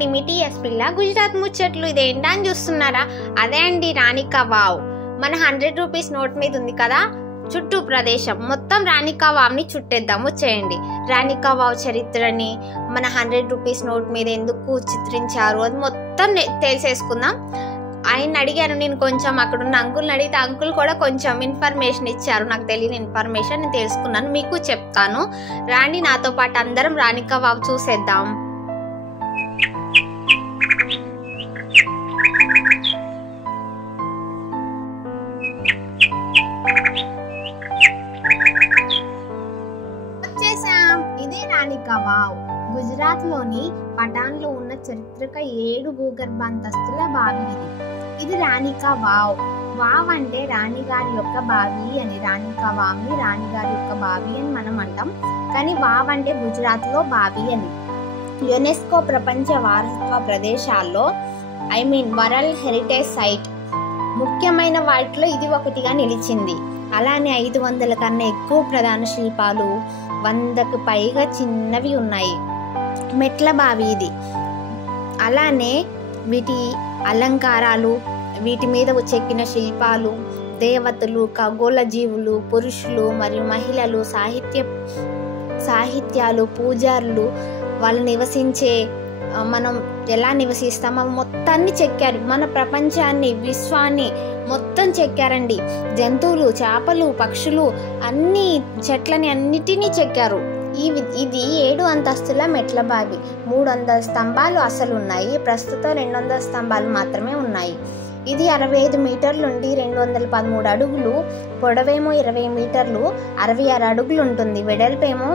అండి మీ టీఎస్ పిల్ల గుజరాత్ ముచ్చట్లు. ఇదేంటా అని చూస్తున్నారా? అదే అండి రాణి కా వావ్. మన 100 రూపీస్ నోట్ మీద ఉంది కదా, చుట్టూ ప్రదేశం మొత్తం రాణి కా వావ్ ని చుట్టేద్దాం. వచ్చేయండి. రాణి కా వావ్ చరిత్రని, మన 100 రూపీస్ నోట్ మీద ఎందుకు చిత్రించారు అది మొత్తం తెలిసేసుకుందాం. ఆయన అడిగాను నేను, కొంచెం అక్కడున్న అంకుల్ని అడిగితే అంకుల్ కూడా కొంచెం ఇన్ఫర్మేషన్ ఇచ్చారు. నాకు తెలియని ఇన్ఫర్మేషన్ నేను తెలుసుకున్నాను, మీకు చెప్తాను. రాణి నాతో పాటు అందరం రాణి కా వావ్ చూసేద్దాం. వచ్చేసాం. ఇదే రాణి కా వావ్. గుజరాత్ లోని పటాన్ లో ఉన్న చారిత్రక 7 భూగర్భ అంతస్తుల బావి ఇది రాణి కా వావ్. వావ్ అంటే రాణి గారి యొక్క బావి అని. రాణి కా వావ్ ని రాణి గారి యొక్క బావి అని మనం అంటాం, కానీ వావ్ అంటే గుజరాత్ లో బావి అని. యునెస్కో ప్రపంచ వారసత్వ ప్రదేశాల్లో వరల్డ్ హెరిటేజ్ సైట్ ముఖ్యమైన వాటిలో ఇది ఒకటిగా నిలిచింది. అలానే 500 కన్నా ఎక్కువ ప్రధాన శిల్పాలు, 100కు పైగా చిన్నవి ఉన్నాయి. మెట్ల బావి ఇది. అలానే వీటి అలంకారాలు, వీటి మీద చెక్కిన శిల్పాలు, దేవతలు, ఖగోళ జీవులు, పురుషులు మరియు మహిళలు, సాహిత్యాలు, పూజారులు, వాళ్ళు నివసించే మనం ఎలా నివసిస్తామో మొత్తాన్ని చెక్కారు. మన ప్రపంచాన్ని, విశ్వాన్ని మొత్తం చెక్కారండి. జంతువులు, చేపలు, పక్షులు, అన్ని చెట్లని అన్నిటినీ చెక్కారు. ఇది 7 అంతస్తుల మెట్ల బావి. 300 స్తంభాలు అసలు ఉన్నాయి. ప్రస్తుతం 200 స్తంభాలు మాత్రమే ఉన్నాయి. ఇది 65 మీటర్ల నుండి 213 అడుగులు, పొడవేమో 20 మీటర్లు 66 అడుగులు ఉంటుంది. వెడల్పేమో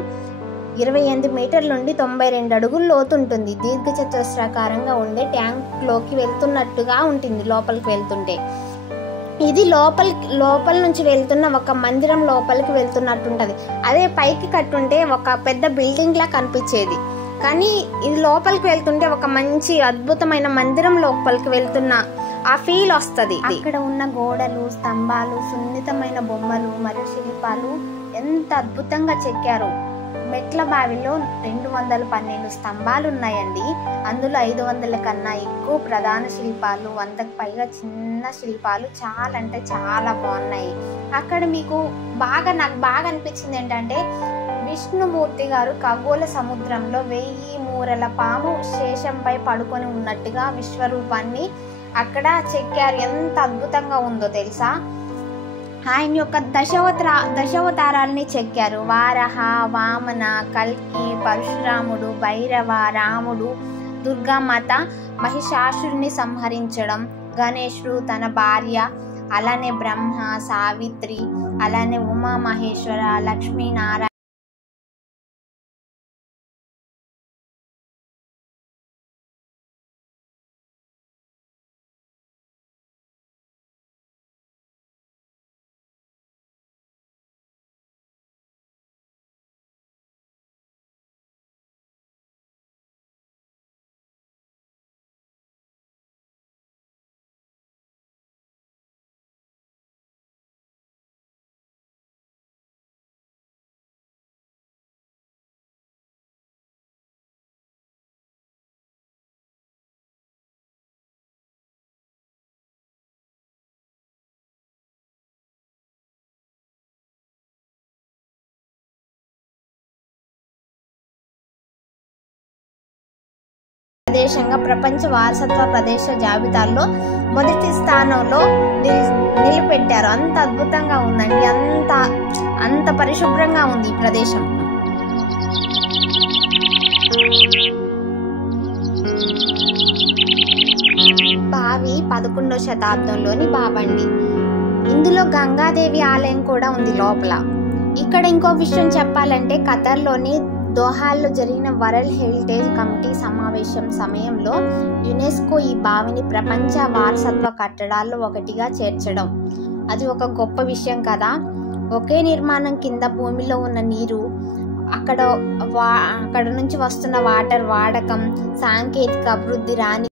28 మీటర్ల నుండి 92 అడుగులు లోతుంటుంది. దీర్ఘ చతురస్రాకారంగా ఉండే ట్యాంక్ లోకి వెళ్తున్నట్టుగా ఉంటుంది లోపలికి వెళ్తుంటే. ఇది లోపల నుంచి వెళ్తున్న ఒక మందిరం లోపలికి వెళ్తున్నట్టు ఉంటుంది. అదే పైకి కట్టుంటే ఒక పెద్ద బిల్డింగ్ లా కనిపించేది, కానీ ఇది లోపలికి వెళ్తుంటే ఒక మంచి అద్భుతమైన మందిరం లోపలికి వెళ్తున్న ఆ ఫీల్ వస్తుంది. అక్కడ ఉన్న గోడలు, స్తంభాలు, సున్నితమైన బొమ్మలు మరియు శిల్పాలు ఎంత అద్భుతంగా చెక్కారు. మెట్ల బావిలో 212 స్తంభాలు ఉన్నాయండి. అందులో 500 కన్నా ఎక్కువ ప్రధాన శిల్పాలు, 100కు పైగా చిన్న శిల్పాలు, చాలా అంటే చాలా బాగున్నాయి. అక్కడ నాకు బాగా అనిపించింది ఏంటంటే, విష్ణుమూర్తి గారు ఖగోళ సముద్రంలో 1000 మూరల పాము శేషంపై పడుకొని ఉన్నట్టుగా విశ్వరూపాన్ని అక్కడ చెక్కారు. ఎంత అద్భుతంగా ఉందో తెలుసా. ఆయన యొక్క దశావతారాలని చెక్కారు. వారహ, వామన, కల్కి, పరశురాముడు, భైరవ, రాముడు, దుర్గామాత మహిషాసురుని సంహరించడం, గణేశుడు తన భార్య, అలానే బ్రహ్మ, సావిత్రి, అలానే ఉమా మహేశ్వర, లక్ష్మీనారాయణ, ప్రదేశంగా ప్రపంచ వారసత్వ ప్రదేశ జాబితాలో మొదటి స్థానంలో నిలబెట్టారు. అంత అద్భుతంగా ఉందండి. అంత పరిశుభ్రంగా ఉంది ఈ ప్రదేశం. బావి 11వ శతాబ్దంలోని బావండి. ఇందులో గంగాదేవి ఆలయం కూడా ఉంది లోపల. ఇక్కడ ఇంకో విషయం చెప్పాలంటే, ఖతర్లోని దోహాల్లో జరిగిన వరల్డ్ హెరిటేజ్ కమిటీ సమావేశం సమయంలో యునెస్కో ఈ బావిని ప్రపంచ వారసత్వ కట్టడాల్లో ఒకటిగా చేర్చడం అది ఒక గొప్ప విషయం కదా. ఒకే నిర్మాణం కింద భూమిలో ఉన్న నీరు, అక్కడ నుంచి వస్తున్న వాటర్ వాడకం, సాంకేతిక అభివృద్ధి, రాణి